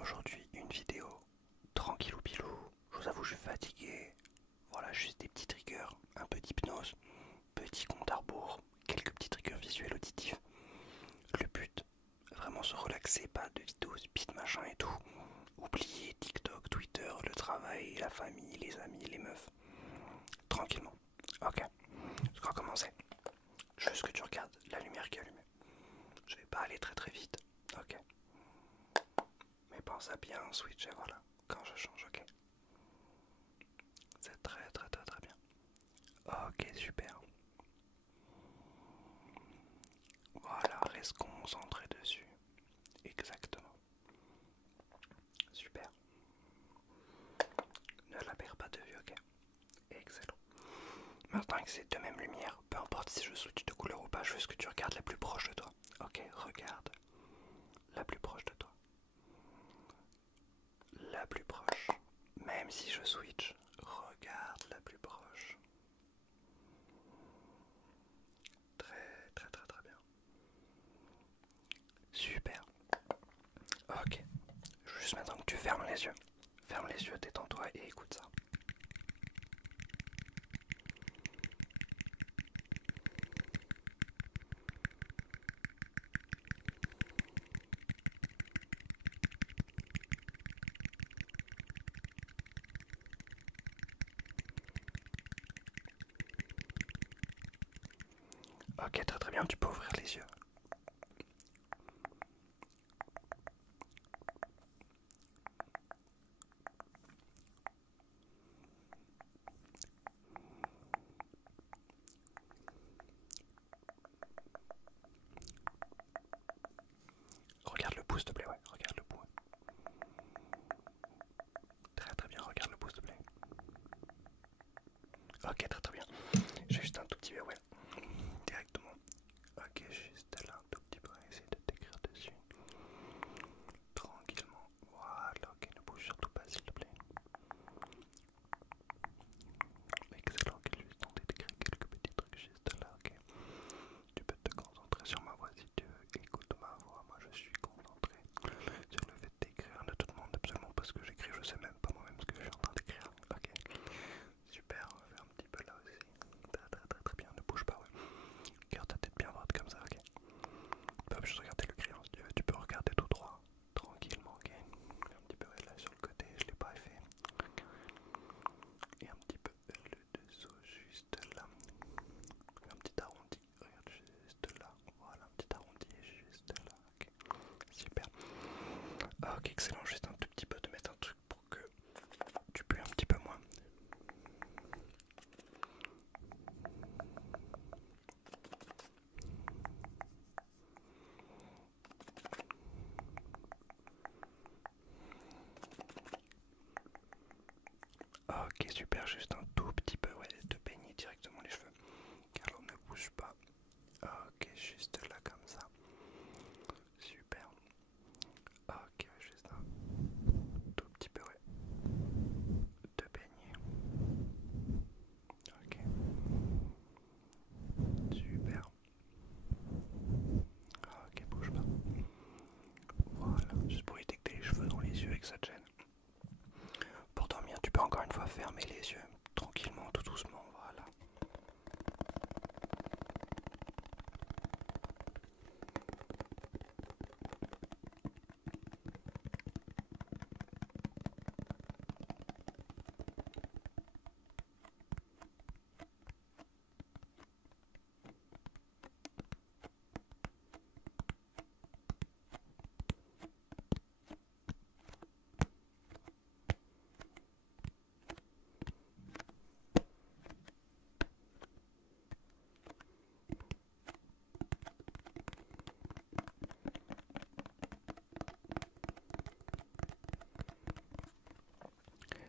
Aujourd'hui, une vidéo tranquillou pilou. Je vous avoue, je suis fatigué. Voilà, juste des petits triggers, un peu d'hypnose, petit compte à rebours, quelques petits triggers visuels auditifs. Le but, vraiment se relaxer, pas de vidéos speed machin et tout. Oubliez TikTok, Twitter, le travail, la famille, les amis, les meufs. Tranquillement. Ok. On va commencer. Juste que tu regardes la lumière qui est allumée. Je vais pas aller très très vite. Ok. Mais pense à bien switcher, voilà. Quand je change, ok. C'est très très très très bien. Ok, super. Voilà, reste concentré dessus. Exactement. Super. Ne la perds pas de vue, ok. Excellent. Maintenant que c'est de même lumière, peu importe si je switch de couleur ou pas, je veux que tu regardes la plus proche de toi. Ok, regarde la plus proche de toi. La plus proche. Même si je switch, regarde la plus proche. Très très très très bien. Super. Ok. Juste maintenant que tu fermes les yeux. Ferme les yeux, détends-toi et écoute ça. Ok, très très bien, tu peux ouvrir les yeux. Regarde le pouce, s'il te plaît, ouais, regarde le pouce. Très très bien, regarde le pouce, s'il te plaît. Ok, très très bien. J'ai juste un tout petit peu, ouais. Directement. Ok, juste là, un tout petit peu, essayer de t'écrire dessus. Tranquillement. Voilà, ok, ne bouge surtout pas, s'il te plaît. Excellent, ok, juste tenter d'écrire quelques petits trucs juste là, ok. Tu peux te concentrer sur ma voix si tu veux. Écoute ma voix, moi je suis concentré sur le fait d'écrire. Ne te demande absolument pas ce que j'écris, je sais même pas moi-même ce que je suis en train d'écrire. Ok, super, on va faire un petit peu là aussi. Très très très très bien, ne bouge pas, ouais. Garde ta tête bien droite comme ça, ok. Pas obligé de regarder le crayon si tu veux, tu peux regarder tout droit, tranquillement, ok. Un petit peu là sur le côté, je l'ai pas fait. Et un petit peu le dessous, juste là. Un petit arrondi, regarde juste là. Voilà, un petit arrondi juste là, ok. Super. Ok, excellent, juste un tout petit peu de mettre un truc pour que tu pues un petit peu moins. Ok, super, juste un tout petit peu, ouais, de peigner directement les cheveux. Car on ne bouge pas. Ok, juste là comme ça. Super. Ok, juste un tout petit peu, ouais, de peigner. Ok. Super. Ok, bouge pas. Voilà, juste pour éviter que t'aies les cheveux dans les yeux et que ça te gêne. Pour dormir, tu peux encore une fois fermer les yeux, tranquillement, tout doucement, voilà.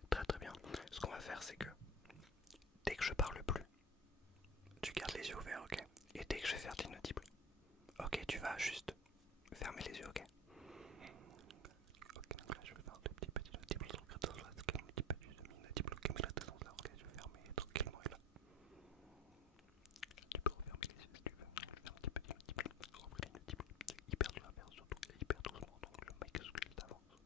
Très très bien. Ce qu'on va faire, c'est que dès que je parle plus, tu gardes les yeux ouverts, ok. Et dès que je vais faire l'inaudible, ok, tu vas juste fermer les yeux, ok. Ok, donc là je vais faire un tout petit peu d'inaudible, un petit peu d'inaudible, ok, mais là t'es dans là, ok, je vais fermer tranquillement et là. Tu peux refermer les yeux si tu veux. Je vais faire un petit peu d'inaudible, repris l'inaudible. C'est hyper dur à faire surtout, et hyper doucement, donc le mec, ce que je t'avance.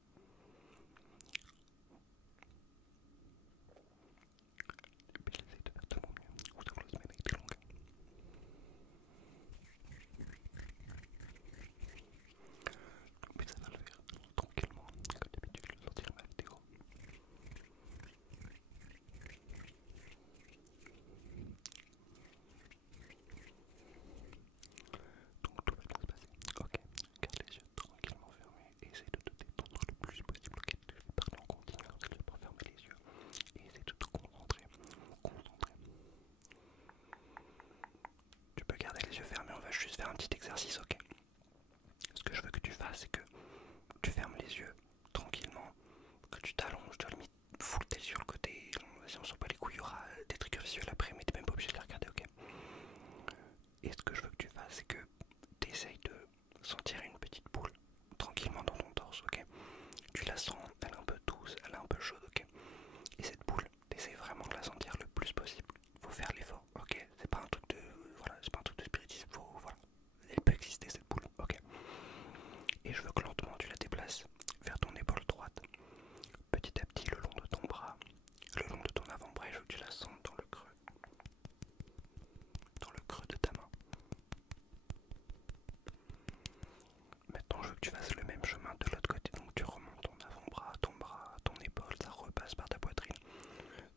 tu fasses le même chemin de l'autre côté. Donc tu remontes ton avant-bras, ton épaule, ça repasse par ta poitrine.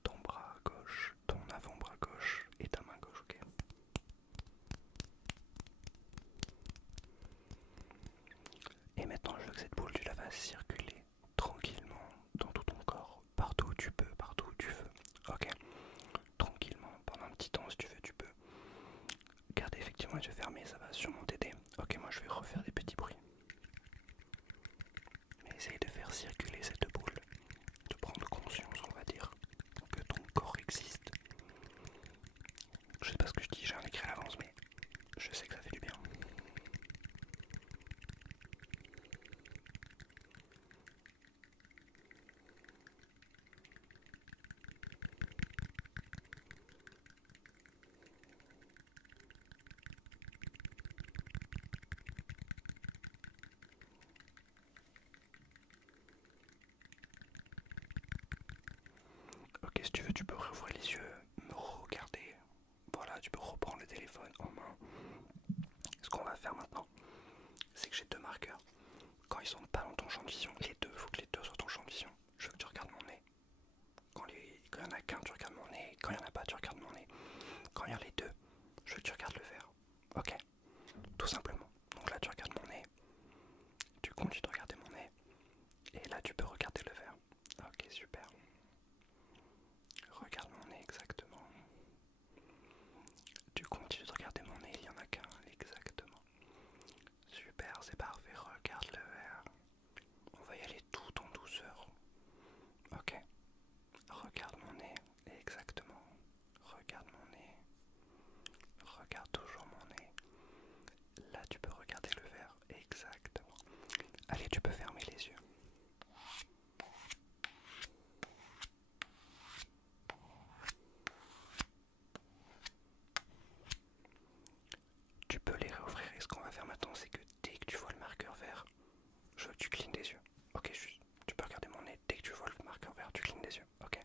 Ton bras gauche, ton avant-bras gauche et ta main gauche, ok. Et maintenant je veux que cette boule tu la fasses circuler tranquillement dans tout ton corps, partout où tu peux, partout où tu veux. Ok, tranquillement, pendant un petit temps si tu veux, tu peux. Garder effectivement les yeux fermés, ça va sûrement t'aider. Ok, moi je vais refaire des petits bruits. Mais essaye de faire circuler cette boule, de prendre conscience, on va dire, que ton corps existe. Je sais pas ce que je dis, j'ai un écrit à l'avance, mais je sais que ça fait du bien. Ok, si tu veux, tu peux rouvrir les yeux, me regarder. Voilà, tu peux reprendre le téléphone en main. Ce qu'on va faire maintenant, c'est que j'ai deux marqueurs. Quand ils sont pas dans ton champ de vision, les deux, faut que les deux soient dans ton champ de vision. Je veux que tu regardes mon nez. Quand il y en a qu'un, tu regardes mon nez. Quand il y en a pas, tu regardes mon nez. Quand il y a les deux, je veux que tu regardes le verre. Ok, tout simplement. Donc là, tu regardes mon nez. Tu continues de regarder mon nez. Et là, tu peux regarder le verre. Ok, super. Regarde mon nez exactement. Tu continues de regarder mon nez, il n'y en a qu'un, exactement. Super, c'est parfait, regarde le verre. On va y aller tout en douceur. Ok. Regarde mon nez, exactement. Regarde mon nez. Regarde toujours mon nez. Là, tu peux regarder le verre, exactement. Allez, tu peux fermer les yeux. Tu peux les réouvrir et ce qu'on va faire maintenant, c'est que dès que tu vois le marqueur vert, je veux que tu clignes des yeux. Ok, juste, tu peux regarder mon nez. Dès que tu vois le marqueur vert, tu clignes des yeux. Ok.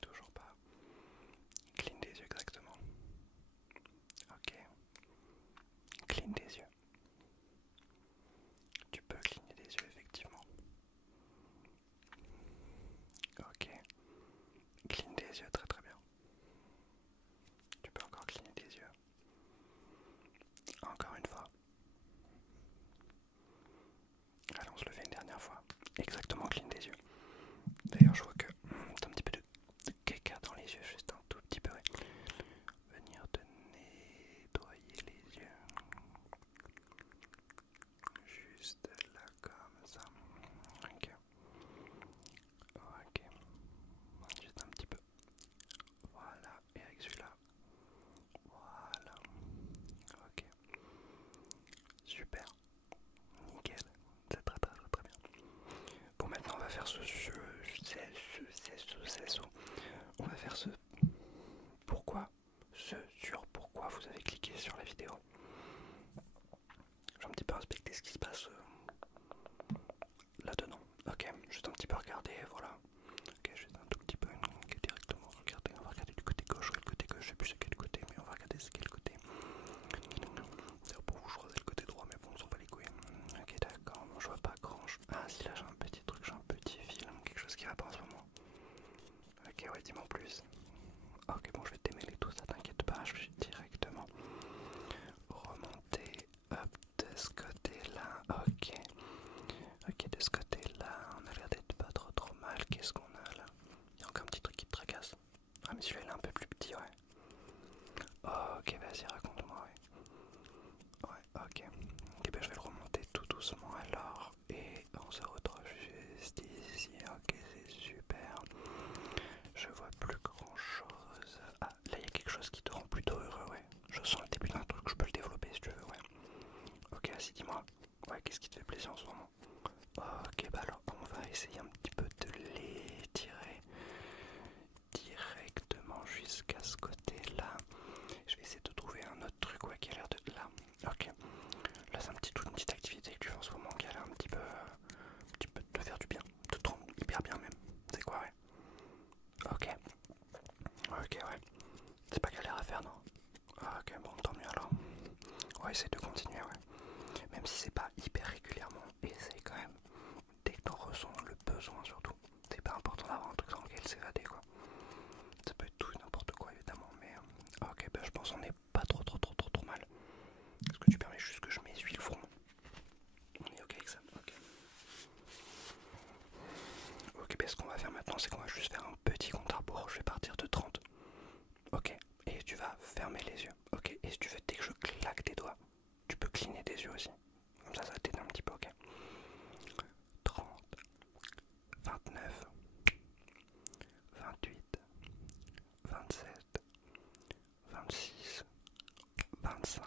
Toujours pas. Cligne des yeux exactement. Ok. Cligne des yeux. Tu peux cligner des yeux effectivement. Ok. Cligne des yeux très très bien. Tu peux encore cligner des yeux. Encore une fois. Allons on se le fait une dernière fois. Exactement, cligne des yeux. D'ailleurs, je vois que t'as un petit peu de caca dans les yeux, juste un tout petit peu. Venir te nettoyer les yeux. Juste là, comme ça. Ok. Ok. Juste un petit peu. Voilà. Et avec celui-là. Voilà. Ok. Super. Nickel. C'est très très très très bien. Bon, maintenant on va faire on va faire ce pourquoi, ce sur pourquoi vous avez cliqué sur la vidéo. Je vais un petit peu inspecter ce qui se passe là-dedans. Ok, juste un petit peu regarder, voilà. Ok, juste un tout petit peu, ok, directement regarder. On va regarder du côté gauche ou le côté gauche, je sais plus c'est quel côté, mais on va regarder c'est quel côté. D'ailleurs pour vous je crois c'est le côté droit, mais bon on s'en bat les couilles. Ok, d'accord, non je vois pas grand chose. Ah si, là j'ai un petit truc, j'ai un petit film, quelque chose qui va pas en ce moment. Ok, ouais, dis-moi en plus. Ok, bon, je vais démêler tout ça, t'inquiète pas, je vais directement remonter, hop, de ce côté-là, ok. Ok, de ce côté-là, on a l'air d'être pas trop mal, qu'est-ce qu'on a là? Il y a encore un petit truc qui te tracasse. Ah, mais celui-là il est un peu plus petit, ouais. Ok, vas-y, raconte-moi, ouais. Ouais, ok. Ok, ben je vais le remonter tout doucement alors, et on se retrouve juste ici, ok, c'est super. Je vois plus grand chose. Ah, là il y a quelque chose qui te rend plutôt heureux, ouais. Je sens le début d'un truc, je peux le développer si tu veux, ouais. Ok, vas-y, dis-moi. Ouais, qu'est-ce qui te fait plaisir en ce moment? Ok, bah alors on va essayer un petit peu de l'étirer directement jusqu'à ce côté-là. Je vais essayer de trouver un autre truc, ouais, qui a l'air de... Là, ok. Là c'est une petite activité que tu fais en ce moment qui a l'air un petit peu de te faire du bien. De te rendre hyper bien même. C'est quoi, ouais? Ok. Ok, ouais. C'est pas galère à faire, non? Ok, bon, tant mieux alors. Ouais, essaye de continuer, ouais. Même si c'est pas hyper régulièrement, essaye quand même. Dès que t'en ressens le besoin surtout. C'est pas important d'avoir un truc dans lequel s'évader quoi. Ça peut être tout et n'importe quoi évidemment, mais ok, bah je pense qu'on est pas trop mal. Est-ce que tu permets juste que je m'essuie le front? On est ok avec ça? Ok. Ok, bah ce qu'on va faire maintenant, c'est qu'on va juste faire un petit compte à rebours. Je vais partir de 30. Ok, et tu vas fermer les yeux. Ok, et si tu veux, dès que je claque tes doigts, tu peux cligner tes yeux aussi. Comme ça t'aide un petit peu, ok. 30, 29, 28, 27, 26, 25,